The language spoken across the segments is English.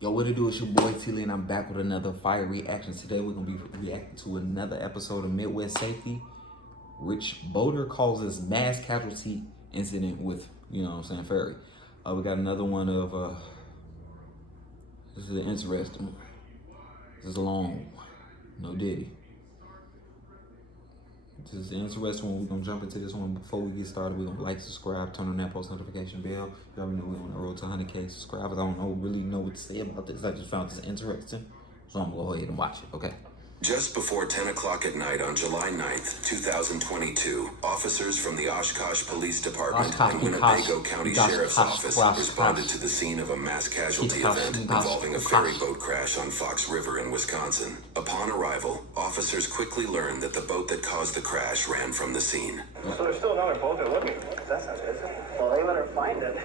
Yo, what it do? It's your boy IamTeeLee, and I'm back with another fire reaction. Today we're gonna be reacting to another episode of Midwest Safety, which boater causes mass casualty incident with, you know what I'm saying, Ferry. We got another one of, this is an interesting one. This is a long one. No diddy. This is an interesting one. We're gonna jump into this one. Before we get started, we're gonna like, subscribe, turn on that post notification bell. You already know we're on the road to 100K subscribers. I don't really know what to say about this. I just found this interesting, so I'm gonna go ahead and watch it. Okay. Just before 10 o'clock at night on July 9th, 2022, officers from the Oshkosh Police Department and Winnebago County Sheriff's Office responded to the scene of a mass casualty event involving a ferry boat crash on Fox River in Wisconsin. Upon arrival, officers quickly learned that the boat that caused the crash ran from the scene. So there's still another boat they're looking for. That's not good. Well, they better find it.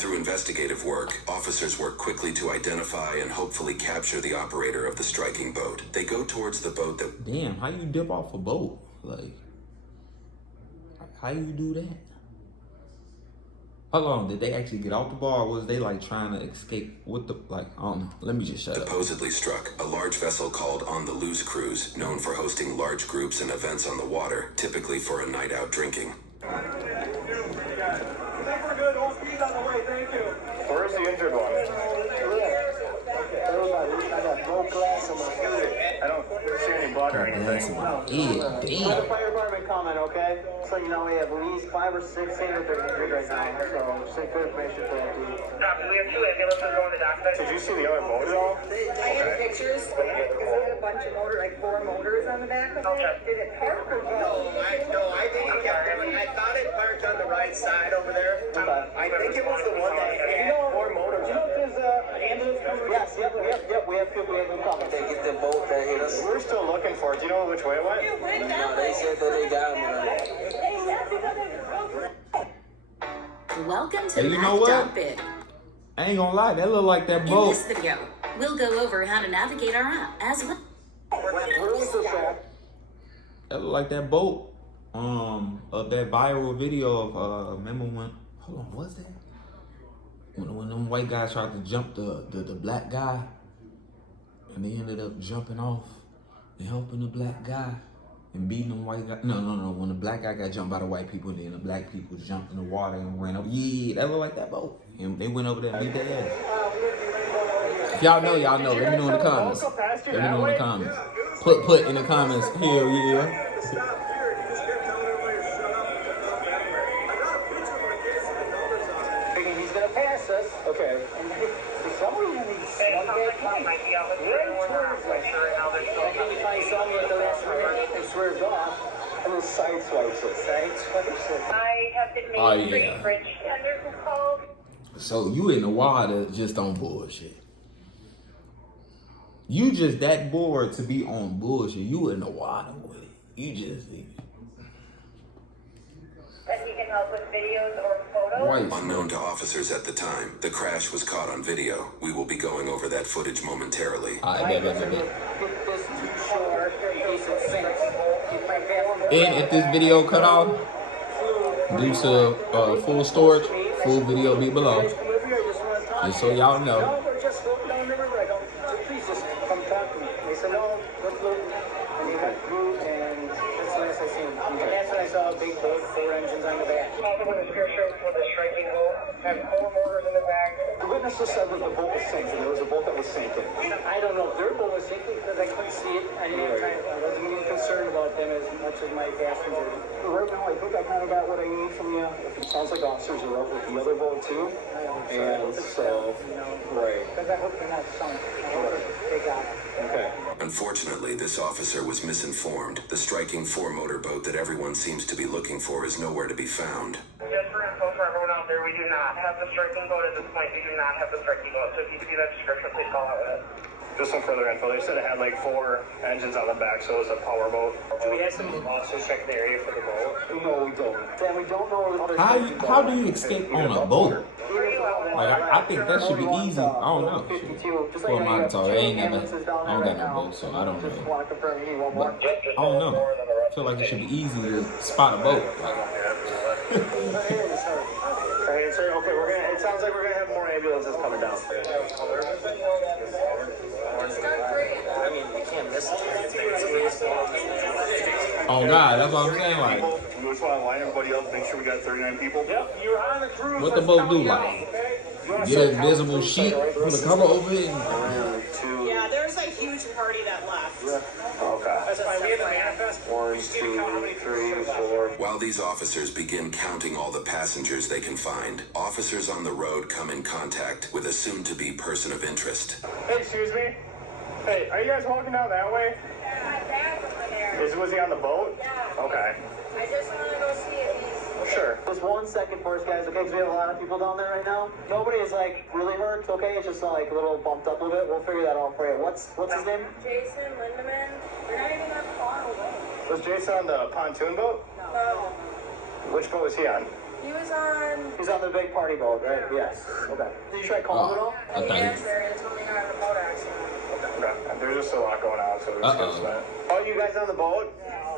Through investigative work, officers work quickly to identify and hopefully capture the operator of the striking boat. They go towards the boat that... Damn, how you dip off a boat? Like, how you do that? Hold on, did they actually get off the bar, or was they like trying to escape with the, like, I don't know. Let me just shut up. Supposedly struck a large vessel called On the Loose Cruise, known for hosting large groups and events on the water, typically for a night out drinking. Where's the injured one? I don't see any blood or anything. Yeah, damn. Let the fire department comment, okay? So you know we have at least 5 or 6 saying that they're injured right now. So just good information for that dude. We have 2 ambulances going to document. Did you see the other boat at all? I had pictures because I had a bunch of like 4 motors on the back of it. Did it park or go? I think it kept it. I thought it parked on the right side over there. I think it was the one that had 4 motors. Do you know if there's an ambulance coming? Yes, we have them coming. They get the boat that hit us. We're still looking for it. Do you know which way it went? No, they said that they got him. Welcome to Hey, you know what? Mass-Casualty. I ain't gonna lie, that look like that In boat. this video, we'll go over how to navigate our app as well. Where was this at? That look like that boat. Of that viral video of remember when? Hold on, what's that? When them white guys tried to jump the black guy, and they ended up jumping off and helping the black guy and beating the white guy. No. When the black guy got jumped by the white people, then the black people jumped in the water and ran up. Yeah, that looked like that boat. And they went over there and beat their ass. If y'all know, y'all know. Let me know in the comments. Let me know in the comments. Put in the comments. Hell yeah. He's gonna pass us. Okay. And for some reason he's one bad time. Right towards us. And then he finds somebody at the last minute and swerves off and then sideswipes us. I have been made pretty bridge tender who called. So you in the water just on bullshit. You just that bored to be on bullshit. You in the water with it. You just That he can help with videos or photos. right. Unknown to officers at the time, the crash was caught on video. We will be going over that footage momentarily. Bet. Get this too short in case it sinks. You might have to And if this video cut off due to full storage, full video be below. Just so y'all know. No, we're just floating down the river. Please just come talk to me. They said, no, we're floating. And he went through, and that's the last I seen him. And that's when I saw a big boat, 4 engines on the back. Also, when the spear shows with a striking boat, have 4 motors in the back. The witness just said that the boat was sinking. There was a boat that was sinking. I don't know if their boat was sinking because I couldn't see it. I wasn't even concerned about them as much as my passenger. Right now, I think I kind of got what I need from you. It sounds like officers are out with the other boat too. And so, right. Because I hope they're not sunk. They got it. Okay. Unfortunately, this officer was misinformed. The striking 4-motor boat that everyone seems to be looking for is nowhere to be found. Just for info for everyone out there, we do not have the striking boat at this point. We do not have the striking boat. So if you see that description, please call out with it. Just some further info. They said it had like 4 engines on the back, so it was a power boat. Do we have some officers check the area for the boat? No, we don't. And we don't know. How do you escape on a boat? Like I think that should be easy. I don't know. Well, mine told I ain't never. I don't got no boat, so I don't know. But I don't know. I feel like it should be easy to spot a boat. Okay, it sounds like we're gonna have more ambulances. ambulance is coming down. I mean, you can't miss it. Oh God, that's what I'm saying. Like, We just want to line everybody up, make sure we got 39 people. Yep, you're on the cruise. what the boat do? Like, get an invisible sheet, put a cover over it. Yeah, there's a huge party that left. Okay. That's fine. We have the manifest. 1, 2, 3, 4. While these officers begin counting all the passengers they can find, officers on the road come in contact with a soon-to-be person of interest. Hey, excuse me. Hey, are you guys walking down that way? Yeah, my dad's over there. Was he on the boat? Yeah. Okay. I just want to go see if he's... Sure. Just 1 second for us, guys, okay? Because we have a lot of people down there right now. Nobody is, like, really hurt, okay? It's just, like, a little bumped up a little bit. We'll figure that out for you. What's his name? Jason Lindemann. We're not even that far away. Was Jason on the pontoon boat? No. Which boat was he on? He was on... He's on the big party boat, right? Yes. Okay. Did you try calling him at all? I answered and told me not in a boat accident. Okay. There's just a lot going on, so we're just gonna spend. Oh, you guys on the boat?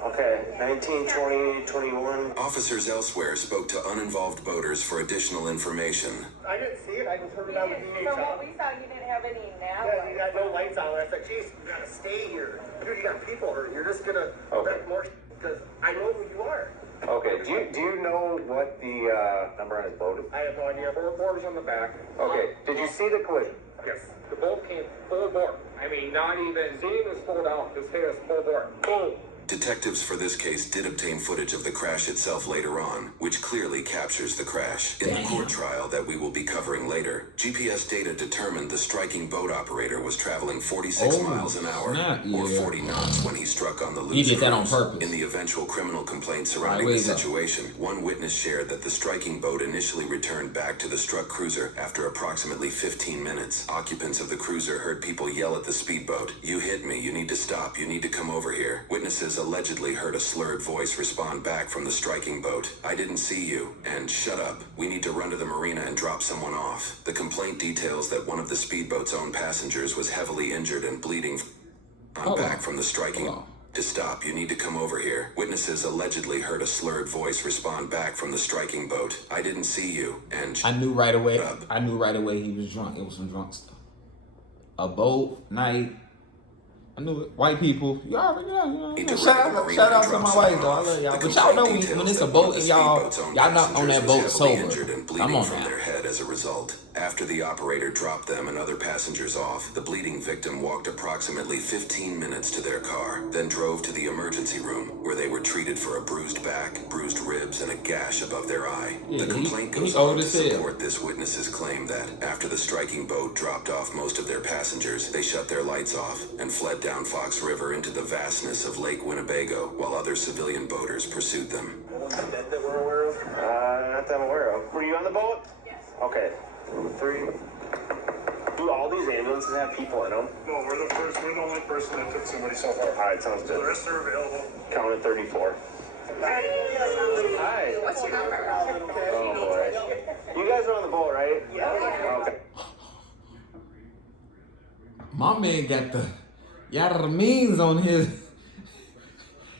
Okay. 19, 20, 21. Officers elsewhere spoke to uninvolved boaters for additional information. I didn't see it. I just heard it on the DH. From what we saw, you didn't have any nav. Yeah, you got no lights on. I said, geez, you gotta stay here. Dude, you got people hurt. You're just gonna wreck more because I know who you are. Okay, do you know what the number on his boat is? I have no idea. 4 boarders on the back. Okay, did you see the collision? Yes. The boat came full board. I mean, not even. Didn't even slow down. This thing was full board. Boom. Detectives for this case did obtain footage of the crash itself later on, which clearly captures the crash. In the court trial that we will be covering later, GPS data determined the striking boat operator was traveling 46 miles an hour, or 40 knots when he struck on the loose. He did that on cruise. purpose. In the eventual criminal complaint surrounding the situation, one witness shared that the striking boat initially returned back to the struck cruiser after approximately 15 minutes. Occupants of the cruiser heard people yell at the speedboat, "You hit me, you need to stop, you need to come over here." Witnesses allegedly heard a slurred voice respond back from the striking boat, "I didn't see you," and "Shut up, we need to run to the marina and drop someone off." The complaint details that one of the speedboat's own passengers was heavily injured and bleeding back from the striking. "To stop, you need to come over here." Witnesses allegedly heard a slurred voice respond back from the striking boat, "I didn't see you," and I knew right away. I knew right away he was drunk. It was some drunk stuff. A boat night. I knew it. White people. Y'all, shout out to my wife, though. I love y'all. But y'all know when it's a boat and y'all not on that boat sober. Come on from now. their head as a result. After the operator dropped them and other passengers off, the bleeding victim walked approximately 15 minutes to their car, then drove to the emergency room, where they were treated for a bruised back, bruised ribs, and a gash above their eye. The complaint goes on to support this witness's claim that, after the striking boat dropped off most of their passengers, they shut their lights off and fled down Fox River into the vastness of Lake Winnebago, while other civilian boaters pursued them. That we're aware of? Not that I'm aware of. Were you on the boat? Yes. Okay. 3. Do all these ambulances have people in them? No, we're the only person that took somebody so far. Alright, sounds good. The rest are available. Counted 34. Hi. What's your number? Oh, boy. You guys are on the boat, right? Yeah. Okay. My man got the means on his.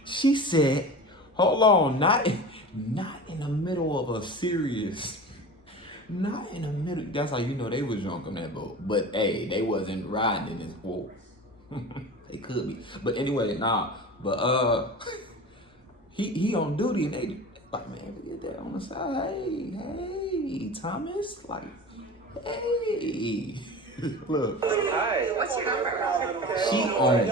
She said, "Hold on, not in the middle of a serious." Not in the middle. That's how you know they was drunk on that boat. But hey, they wasn't riding in this boat. They could be. But anyway, nah. But he on duty and they like, man, look at that on the side. Hey, Thomas. Like, hey. Look. Hi. What's your number? She on.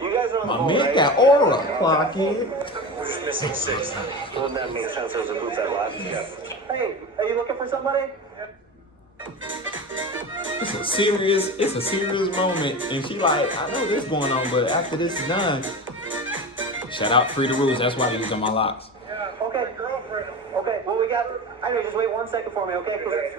You guys are on the My boat, man right? got aura clock in. We're just missing 6. Wouldn't that make sense? There's a booth that left. Yeah. Hey, are you looking for somebody? It's a serious moment, and she like, I know this going on, but after this is done, shout out Free the Rules. That's why they use on my locks. Yeah. Okay. Girlfriend. Okay. Well, we got. I mean, just wait 1 second for me, okay? We live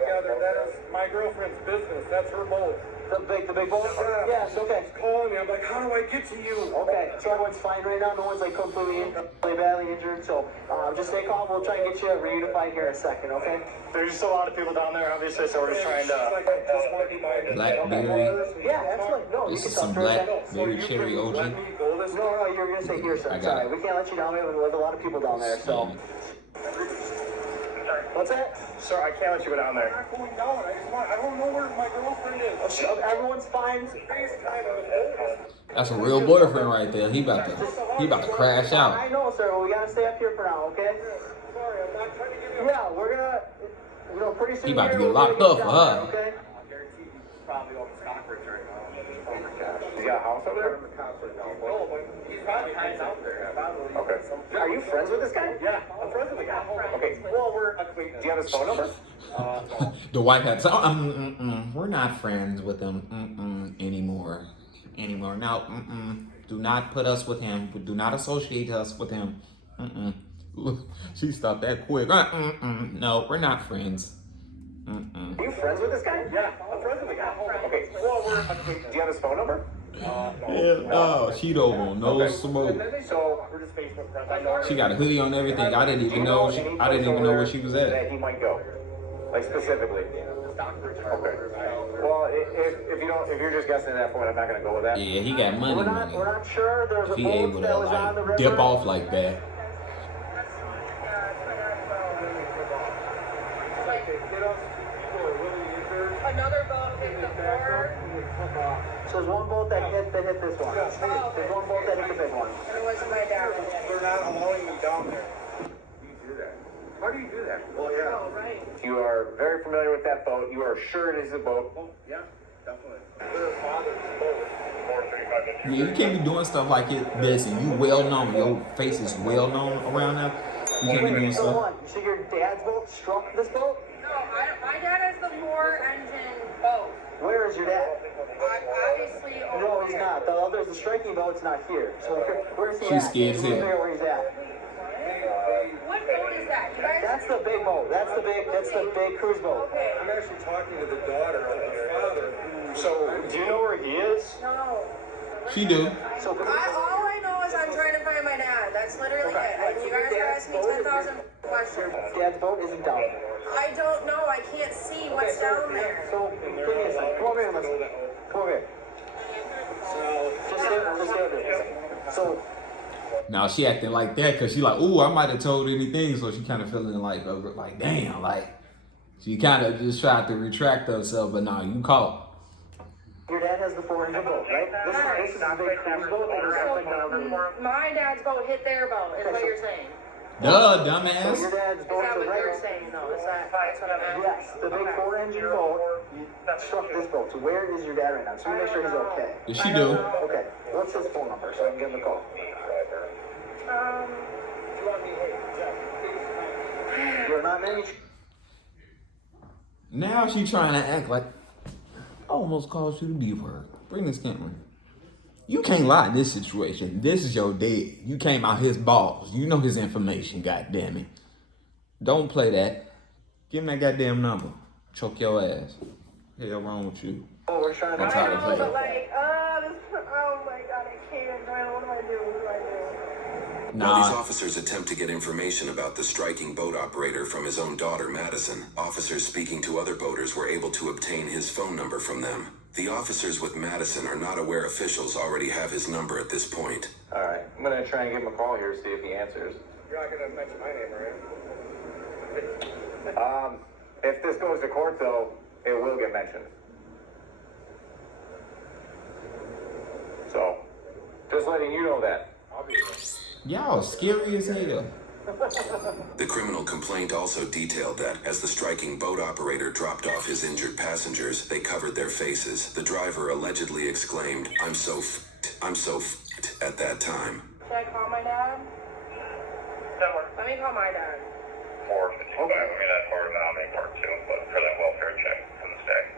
together. That is my girlfriend's business. That's her boat. The big boat? Yes, okay. Calling me. I'm like, how do I get to you? Okay, so everyone's fine right now. No one's like completely badly injured. So just stay calm. We'll try and get you reunified here in a second, okay? There's just a lot of people down there, obviously, so we're just trying to... Blackberry. Yeah, absolutely. No, This you is can some stop right now. Blackberry cherry OG. No, you're gonna stay here, sir. I got Sorry, it. we can't let you down. We have a lot of people down there, so. What's that? Sir, I can't let you go down there. I'm not going down. I don't know where my girlfriend is. Everyone's fine. That's a real boyfriend right there. He about to crash out. I know, sir. We gotta stay up here for now, okay? Sorry, I'm not trying to give you. Yeah, we're gonna. You know, pretty soon. He about to here, get we're locked gonna up for down her. there, okay? I guarantee he's probably over Stockbridge right now. Oh my gosh. He's got a house over there? No, but he's probably hiding out there. Okay. Are you friends with this guy? Yeah, I'm friends with the guy. Okay. Well, do you have his phone number? The wife had so we're not friends with him anymore. No, do not put us with him. Do not associate us with him. Look, she stopped that quick. No, we're not friends. Are you friends with this guy? Yeah, I'm friends with the guy. Okay. Well, do you have his phone number? No, she don't want no smoke. So We're just Facebook friends. She got a hoodie on everything. I didn't even know. I didn't even know where she was at. that he might go, like specifically. Okay. Well, if you're just guessing at that point, I'm not gonna go with that. Yeah, he got money. We're not sure. There's a If he boat able that to was on the like river. dip off like that. Another boat hit the floor. So there's one boat that hit this one. There's one boat that hit the big one. And it wasn't my dad. They're not allowing them down there. You do that. How do you do that? Well, yeah. Oh, right. You are very familiar with that boat. You are sure it is a boat. Yeah, definitely. Their father's boat. Yeah, you can't be doing stuff like this and you well known. Your face is well known around there. You can't be doing So stuff. what? So your dad's boat struck this boat? No, my dad has the 4-engine boat. Where is your dad? Obviously, No, he's not. The striking boat's not here. So where's he She's at? scared as hell. Figure out where he's at. What boat is that? You guys? That's the big boat. That's the big cruise boat. Okay. I'm actually talking to the daughter of the father. So, do you know where he is? No. She do. So All I know is I'm trying to find my dad. That's literally it. And you guys are asking me 10,000 questions. dad's boat isn't down there. I don't know. I can't see what's down there. So give me a second. Come over here and listen. Come over here. Just stay there. So Now she acting like that because she like, ooh, I might have told anything. So she kind of feeling like damn, like she kind of just tried to retract herself. But nah, you caught. your dad has the 4-engine boat, right? This is a big cruise boat. And it's up and down the river. My dad's boat hit their boat, is what you're saying. Duh, So dumbass. your dad's Is boat's that the what you're right. saying, though? Is that that's what I'm asking? Yes, the big 4-engine boat struck this boat. So where is your dad right now? So you make sure he's okay. Yes, she do. Okay. What's his phone number so I can give him a call? You're not married. Now she trying to act like I almost caused you to be with her. Bring this camera. You can't lie in this situation. This is your dad. You came out his balls. You know his information, goddamn it. Don't play that. Give him that goddamn number. Choke your ass. Hell wrong with you? Oh, we're trying to. I'm tired of I know, playing. but like, oh my god, I can't. What do I do? What do I do? While these Nah. officers attempt to get information about the striking boat operator from his own daughter, Madison, officers speaking to other boaters were able to obtain his phone number from them. The officers with Madison are not aware officials already have his number at this point. All right. I'm gonna try and give him a call here, see if he answers. You're not gonna mention my name, right? If this goes to court, though, it will get mentioned. So, just letting you know that. Y'all scary as hell. The criminal complaint also detailed that as the striking boat operator dropped off his injured passengers, they covered their faces. The driver allegedly exclaimed, I'm so f***ed at that time. Should I call my dad? Let me call my dad. I mean, that's part of the nominee part too, but for that welfare check from the state.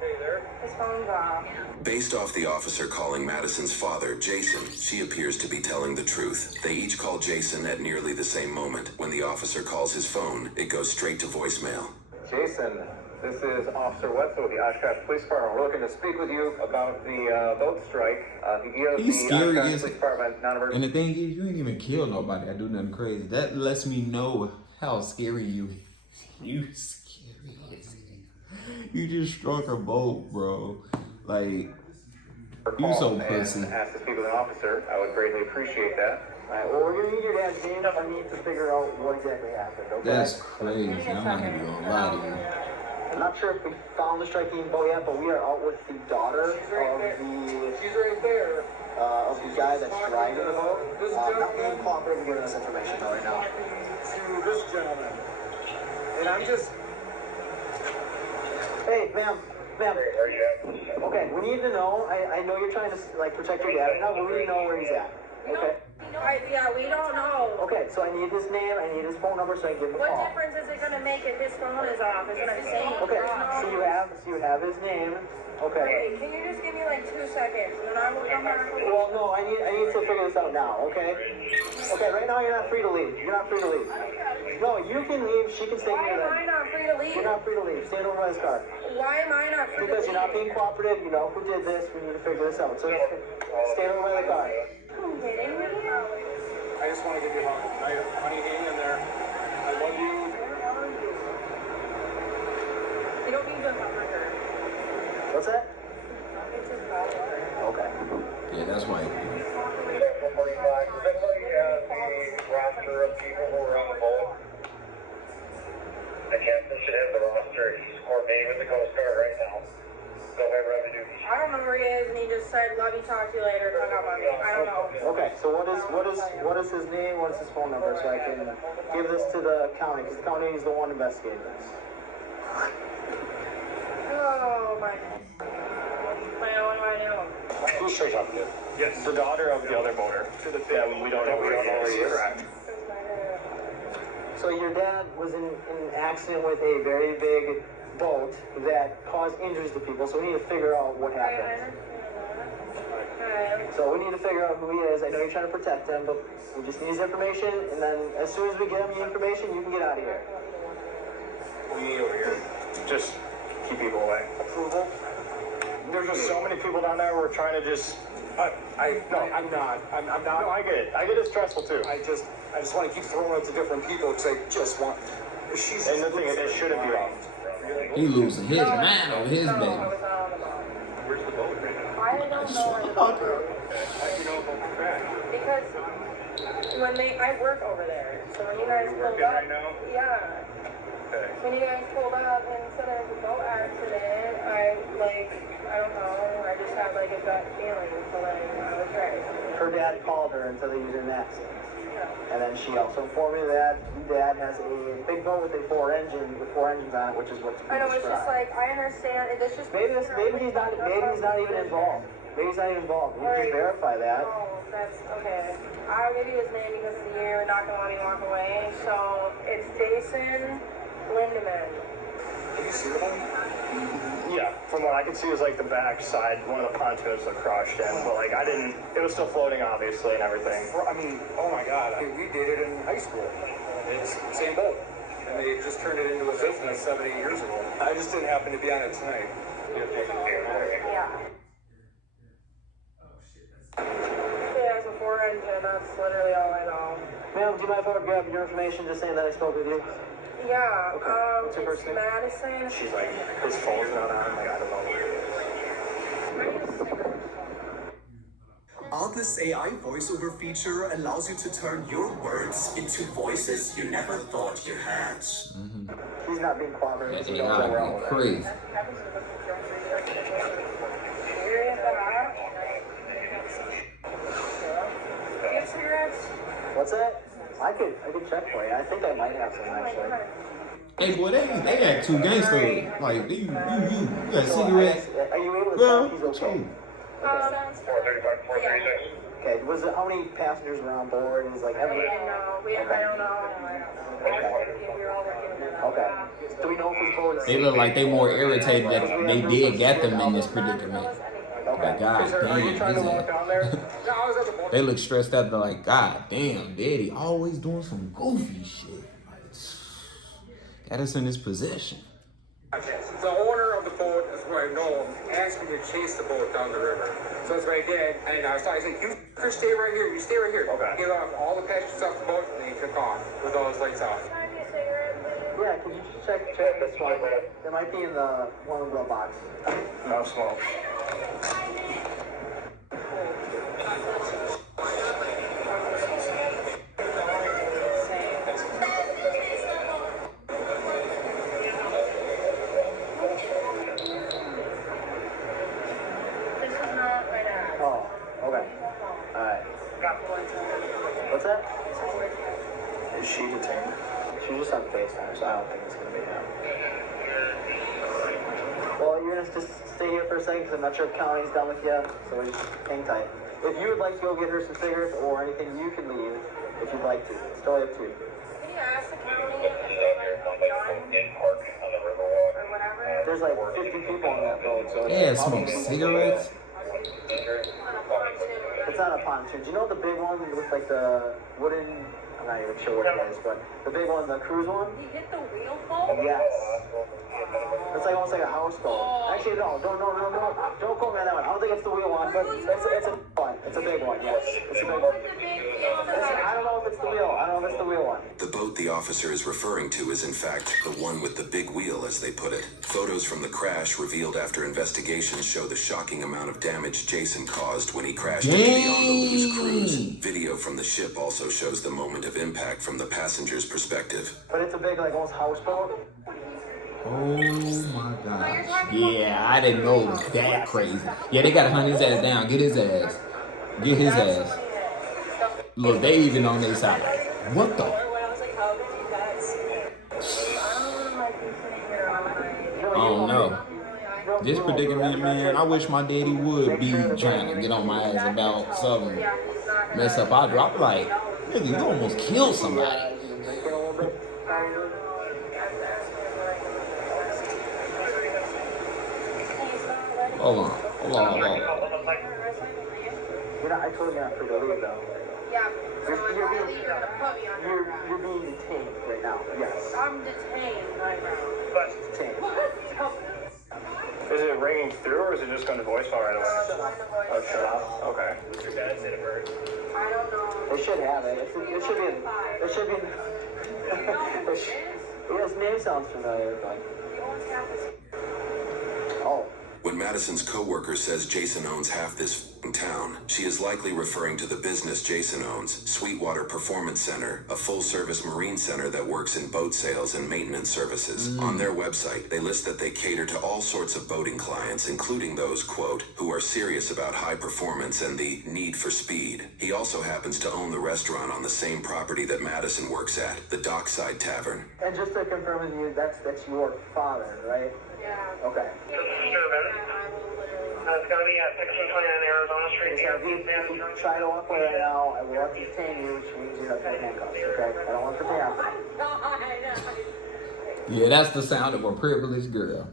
Hey there. His phone's off. Based off the officer calling Madison's father, Jason, she appears to be telling the truth. They each call Jason at nearly the same moment. When the officer calls his phone, it goes straight to voicemail. Jason, this is Officer Wetzel with the Oshkosh Police Department. We're looking to speak with you about the boat strike. He's scary, Oshkosh isn't Police Department non-emergency. And the thing is, you ain't even kill nobody. I do nothing crazy. That lets me know how scary you is. You scary as hell. You just struck a boat, bro. Like, you so pussy. Ask to speak with an officer. I would greatly appreciate that. Alright, well, we're gonna need your dad's name. I need to figure out what exactly happened, okay? That's crazy. I'm not even gonna lie to you. I'm not sure if we found the striking boat yet, but we are out with the daughter of the... She's right there. Of the guy that's driving the boat. Not being cooperative giving us information right now. To this gentleman. And I'm just... Hey, ma'am. Okay, we need to know. I know you're trying to like protect your dad now, but we need to know where he's at. Okay. Yeah, we don't know. Okay, so I need his name. I need his phone number so I can give him a What call. difference is it gonna make if his phone is off? Is what I'm saying. Okay, so you have his name. Okay. Wait, can you just give me like 2 seconds and then I will come back? Well, no, I need to figure this out now. Okay. Okay, right now you're not free to leave. You're not free to leave. No, you can leave. She can stay Why here. am I not free to leave? You're not free to leave. Stand over by his car. Why am I not free to leave? Because you're not being cooperative. You know who did this. We need to figure this out. So stand over by the car. I just want to give you a hug. Honey, hang in there. I love you. You don't need to cover her. What's that? It's just cover. Okay. Yeah, that's why. Does anybody have the roster of people who are on the boat? The captain should have the roster. He's coordinating with the Coast Guard right now. Go ahead, revenue. I don't know where he is, and he just said, "Love you, talk to you later." Hung up on me. I don't know. Okay. So what is his name? What is his phone number? So I can give this to the county because the county is the one investigating this. Oh my. What do I do? Who's straight up? Yes. The daughter of the other boater. Yeah, we don't know where he is. Correct. So your dad was in an accident with a very big boat that caused injuries to people. So we need to figure out what happened. So we need to figure out who he is. I know you're trying to protect him, but we just need his information. And then as soon as we get him the information, you can get out of here. We need over here. Just keep people away. Approval? There's just so many people down there. We're trying to just. I'm not. No, I get it. I get it stressful too. I just want to keep throwing it to different people because I just want. And the thing is, it shouldn't be off. He losing his mind over his baby. Where's the boat? I don't know where the boat is. How'd you know about the crash? Because I work over there. So when you guys pulled up, right now? yeah. Okay. When you guys pulled up and said there was a boat accident, I don't know, I just had like a gut feeling, so then I was right. Her dad called her and said that he was in an accident. And then she also informed me that dad has a big boat with four engines on it, which is what's I know, it's just like, I understand, it's just... maybe he's not even involved. Maybe he's not even involved. We can just verify that. Oh, that's, okay. I gave you his name because of the year, not gonna let me walk away, so it's Jason Lindemann. Can you see the boat? Yeah, from what I could see was like the back side, one of the pontoons was crushed in, but like it was still floating obviously and everything. I mean, oh my God, we did it in high school. It's the same boat. And they just turned it into a business 7-8 years ago. I just didn't happen to be on it tonight. Yeah. Yeah, it's a 4-engine, that's literally all I know. Ma'am, do you mind if I would grab your information just saying that I spoke with you? Yeah, Okay. What's your it's first name? Madison. She's like, his phone's not on, like I don't know. This AI voiceover feature allows you to turn your words into voices you never thought you had. He's not being cooperative. That AI be crazy. What's that? I could check for you. I think I might have some actually. Hey boy, they got two gangsters. Like you got cigarettes. Are you able to Bro, tell he's okay? 435, 436. Okay, was it how many passengers were on board? Is like every. I don't know. Okay. Do we know if his boat is They look like they more irritated that they did get them in this predicament. Like, God damn, they look stressed out. They're like, God damn, Daddy always doing some goofy shit. Like, got us in this position. The owner of the boat, as what I know, asked me to chase the boat down the river. So that's what I did. And I said, you just stay right here. You stay right here. Okay. He left all the passengers off the boat and he took off with all his lights off. Yeah, can you just check this one? It might be in the one of the glove box. No smoke. Is she detained? She's just on FaceTime, so I don't think it's gonna be him. Well, you're gonna just stay here for a second because I'm not sure if County's done with you, so just hang tight. If you would like to go get her some cigarettes or anything, you can leave if you'd like to. It's totally up to you. Can you ask the county if they're like done or whatever? There's like 50 people on that boat, so Yeah, smoke cigarettes. It's not a pontoon. Do you know the big one with like the wooden? I'm not even sure what it is, but the big one, the cruise one. You hit the wheel boat? Yes. It's like almost like a houseboat. Actually, no, don't quote me on that one. I don't think it's the wheel one, but it's a one. It's a big one. Yes, it's a big one. I don't know if it's the wheel. I don't know if it's the wheel one. The boat the officer is referring to is in fact the one with the big wheel, as they put it. Photos from the crash revealed after investigations show the shocking amount of damage Jason caused when he crashed into the On the Loose cruise. Video from the ship also shows the moment of impact from the passenger's perspective. But it's a big, like, almost houseboat. Oh my gosh. Yeah, I didn't know it was that crazy. Yeah, they gotta hunt his ass down. Get his ass. Get his ass. Look, they even on their side. What the? Oh no. This predicament, man, I wish my daddy would be trying to get on my ass about something. Mess up, I'll drop like, nigga, you almost killed somebody. Hold on. I told you not to leave though. Yeah. So if I leave, you're gonna put me on You're being detained right now. Yes. I'm detained right now. Detained. Is it ringing through or is it just going to voicemail right away? Oh, shut off. Okay. Your dad's in a bird. I don't know. They should have it. It should be. His name sounds familiar, but. Oh. When Madison's co-worker says Jason owns half this town, she is likely referring to the business Jason owns, Sweetwater Performance Center, a full-service marine center that works in boat sales and maintenance services. On their website, they list that they cater to all sorts of boating clients, including those, quote, who are serious about high performance and the need for speed. He also happens to own the restaurant on the same property that Madison works at, the Dockside Tavern. And just to confirm with you, that's your father, right? Yeah. Okay. It's going to be at 1629 Arizona Street. If you try to walk away right now, I will have to detain you, which means you have to handcuffs, okay? I don't want that to happen. Yeah, that's the sound of a privileged girl.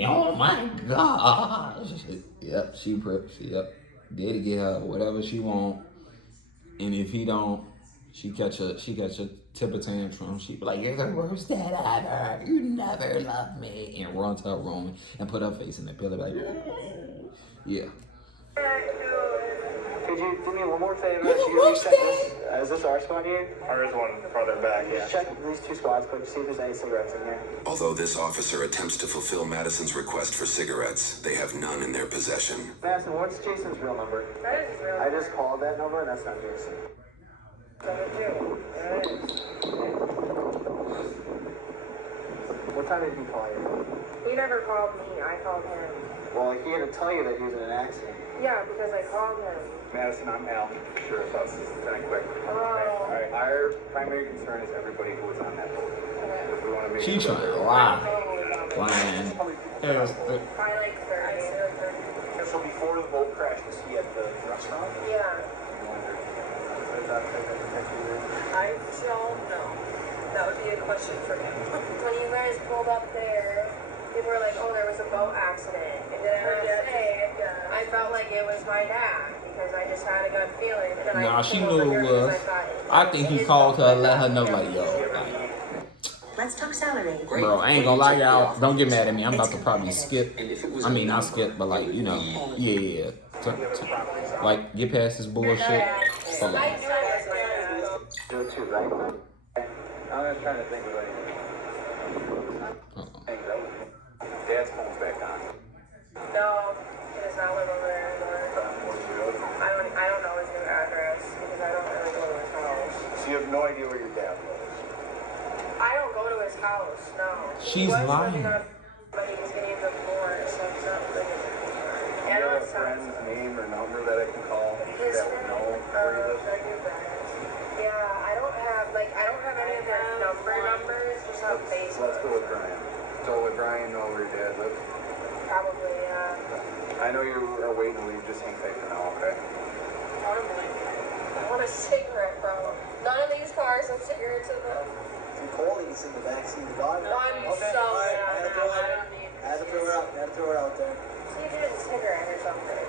Oh my gosh. Yep, yep. Daddy get her whatever she want. And if he don't, she catch a temper tantrum. She be like, "You're the worst dad ever. You never loved me," and run to her room and put her face in the pillow like, yeah. Could you do me one more favor? Is this our spot here? There is one farther back, yeah. Check these two spots, but see if there's any cigarettes in here. Although this officer attempts to fulfill Madison's request for cigarettes, they have none in their possession. Madison, what's Jason's real number? That is real. I just called that number, and that's not Jason. What time did he call you? He never called me. I called him. Well, he had to tell you that he was in an accident. Yeah, because I called him. Madison, I'm Al. Sheriff's Office Lieutenant Quick. Oh. Alright, our primary concern is everybody who was on that boat. We want to make She trying to lie. Lying. By like 30. So before the boat crashed, was he at the restaurant? Yeah. I don't know. That would be a question for him. When you guys pulled up there, people were like, "Oh, there was a boat accident." And then I say, I felt like it was my dad because I just had a gut feeling. And then Nah, I she pulled knew over it because was. I I think he called her, let her know, like, yo, Let's talk salary. bro, I ain't gonna lie, y'all. Don't get mad at me. I'm about to probably skip. I mean, not skip, but like, you know, yeah. Like, get past this bullshit. Hold on. Do it too, right? I'm just trying to think of anything. Dad's phone's back on. No, he does not live over there anymore. I don't know his new address because I don't really go to his house. So you have no idea where your dad lives? I don't go to his house, no. She's lying. But he was getting divorced, so it's not really. Do you have a friend's name or number that I can call that would know where he lives? Yeah, I don't have know where your dad lives? Probably, yeah. I know you are waiting to leave. Just hang tight for now, okay? I want a cigarette, bro. None of these cars have cigarettes in them. Some Coleys in the backseat of the dog. I'm Okay, so all right, mad. I had to throw it out there. See if he has a cigarette or something.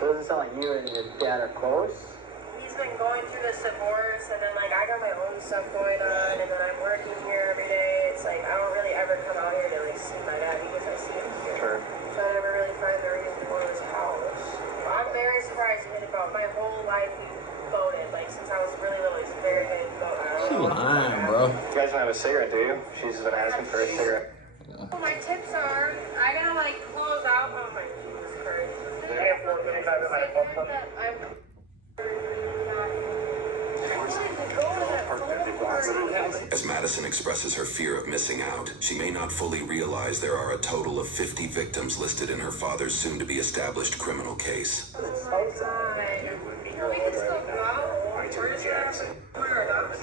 So it doesn't sound like you and your dad are close? He's been going through this divorce, and then, like, I got my own stuff going on, and then I'm working here every day. It's like, I don't really ever come out here to, like, see my dad because I see him here. Sure. So I never really find the reason to go to his house. I'm very surprised he did about my whole life he voted. Like, since I was really little, he's very good at voting. She lying, bro. You guys don't have a cigarette, do you? She's been asking for a cigarette. Oh, my tips are, I gotta, like, close out. Oh, my Jesus Christ. As Madison expresses her fear of missing out, she may not fully realize there are a total of 50 victims listed in her father's soon-to-be-established criminal case. Oh my God. We can still go. Where's Jackson? Where are we?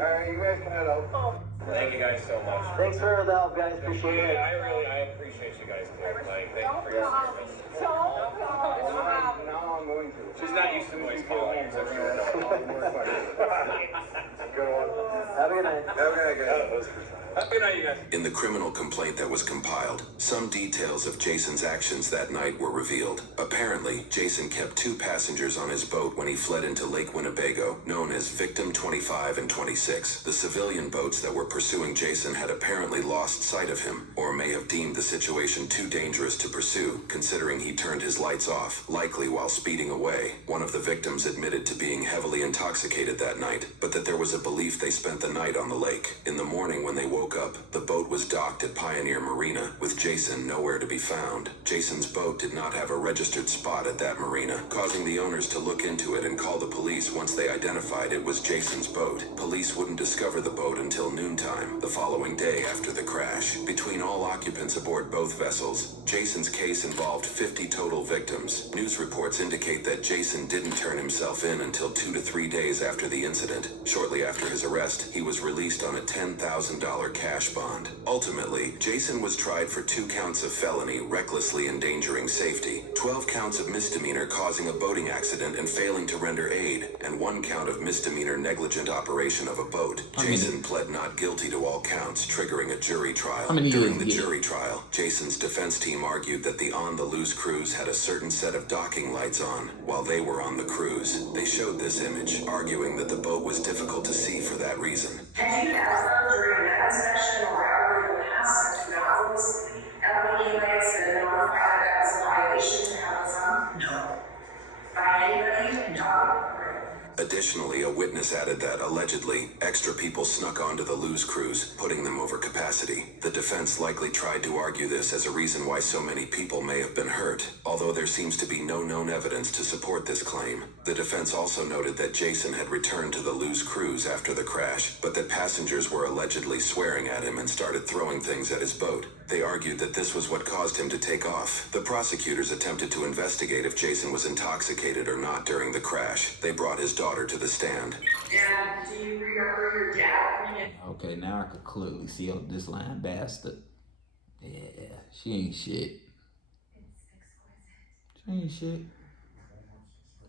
Alright, you guys can head out. Oh. Thank you guys so much. Thanks for the help, guys. Appreciate it. I appreciate you guys too. Like, thank you for your service. Now I'm going to. She's not used to voice calling, so she won't know. Good one. Have a good night. Have a good night, guys. Good night, you guys. In the criminal complaint that was compiled, some details of Jason's actions that night were revealed. Apparently, Jason kept 2 passengers on his boat when he fled into Lake Winnebago, known as Victim 25 and 26. The civilian boats that were pursuing Jason had apparently lost sight of him, or may have deemed the situation too dangerous to pursue, considering he turned his lights off, likely while speeding away. One of the victims admitted to being heavily intoxicated that night, but that there was a belief they spent the night on the lake. In the morning when they woke up, the boat was docked at Pioneer Marina, with Jason nowhere to be found. Jason's boat did not have a registered spot at that marina, causing the owners to look into it and call the police once they identified it was Jason's boat. Police wouldn't discover the boat until noontime, the following day after the crash. Between all occupants aboard both vessels, Jason's case involved 50 total victims. News reports indicate that Jason didn't turn himself in until 2 to 3 days after the incident. Shortly after his arrest, he was released on a $10,000 cash bond. Ultimately, Jason was tried for 2 counts of felony recklessly endangering safety, 12 counts of misdemeanor causing a boating accident and failing to render aid, and 1 count of misdemeanor negligent operation of a boat. Jason pled not guilty to all counts, triggering a jury trial. During the jury trial, Jason's defense team argued that the On the Loose cruise had a certain set of docking lights on while they were on the cruise. They showed this image, arguing that the boat was difficult to see for that reason. Had you asked them during that inspection or ever in the past to not those LED lights and notify that was a violation to have us on? No. By anybody? No. Additionally, a witness added that, allegedly, extra people snuck onto the Lose cruise, putting them over capacity. The defense likely tried to argue this as a reason why so many people may have been hurt, although there seems to be no known evidence to support this claim. The defense also noted that Jason had returned to the Lose cruise after the crash, but that passengers were allegedly swearing at him and started throwing things at his boat. They argued that this was what caused him to take off. The prosecutors attempted to investigate if Jason was intoxicated or not during the crash. They brought his daughter to the stand. Dad, do you remember your dad? Okay, now I could clearly see this lying bastard. Yeah, she ain't shit. She ain't shit.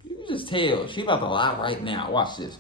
You can just tell. She about to lie right now. Watch this.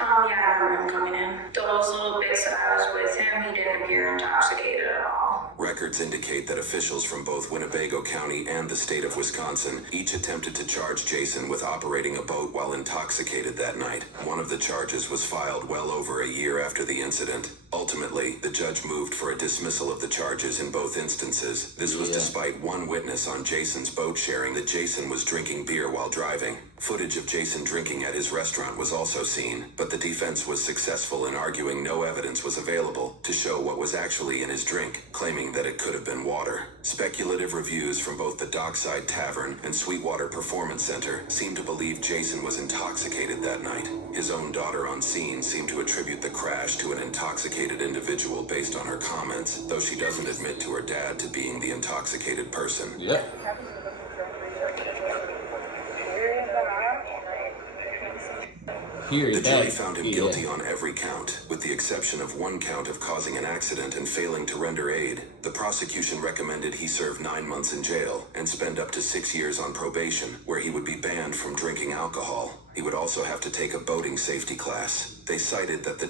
Yeah, I remember him coming in. Those little bits that I was with him, he didn't appear intoxicated at all. Records indicate that officials from both Winnebago County and the state of Wisconsin each attempted to charge Jason with operating a boat while intoxicated that night. One of the charges was filed well over a year after the incident. Ultimately, the judge moved for a dismissal of the charges in both instances. This was despite one witness on Jason's boat sharing that Jason was drinking beer while driving. Footage of Jason drinking at his restaurant was also seen, but the defense was successful in arguing no evidence was available to show what was actually in his drink, claiming that it could have been water. Speculative reviews from both the Dockside Tavern and Sweetwater Performance Center seem to believe Jason was intoxicated that night. His own daughter on scene seemed to attribute the crash to an intoxicated individual based on her comments, though she doesn't admit to her dad to being the intoxicated person. Period. The jury found him guilty on every count, with the exception of one count of causing an accident and failing to render aid. The prosecution recommended he serve 9 months in jail and spend up to 6 years on probation, where he would be banned from drinking alcohol. He would also have to take a boating safety class. They cited that the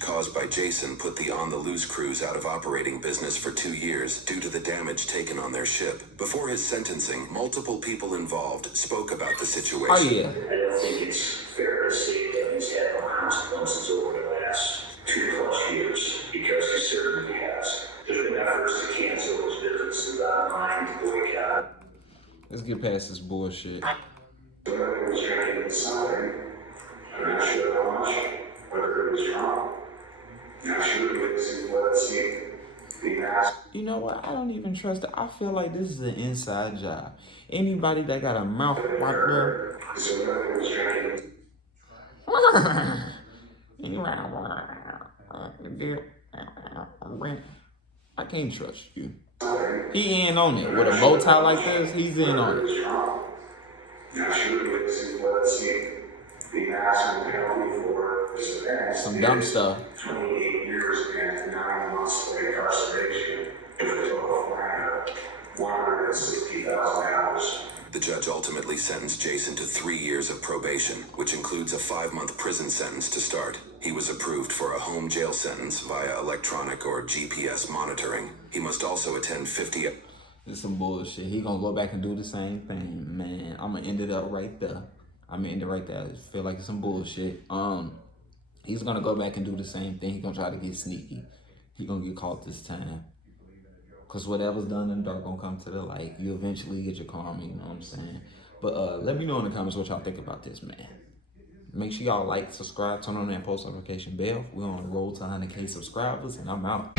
caused by Jason put the On the Loose cruise out of operating business for 2 years due to the damage taken on their ship. Before his sentencing, multiple people involved spoke about the situation. Oh, yeah. I don't think it's fair to say that he's had no consequences over the last 2+ years, because he certainly has. There's been efforts to cancel his businesses online, to boycott. Let's get past this bullshit. Whether it was drinking in something, I'm not sure how much, whether it was drunk. You know what? I don't even trust it. I feel like this is an inside job. Anybody that got a mouth like that. I can't trust you. He in on it. With a bow tie like this, he's in on it. Some dumb stuff. 28 years and 9 months of incarceration with a total fine of $160,000. The judge ultimately sentenced Jason to 3 years of probation, which includes a 5-month prison sentence to start. He was approved for a home jail sentence via electronic or GPS monitoring. He must also attend 50... This is some bullshit. He gonna go back and do the same thing, man. I'm gonna end it up right there. I'm gonna end it right there. I feel like it's some bullshit. He's gonna go back and do the same thing. He's gonna try to get sneaky. He's gonna get caught this time. Cause whatever's done in the dark gonna come to the light. You eventually get your karma, you know what I'm saying? But let me know in the comments what y'all think about this, man. Make sure y'all like, subscribe, turn on that post notification bell. We're on the road to 100K subscribers, and I'm out.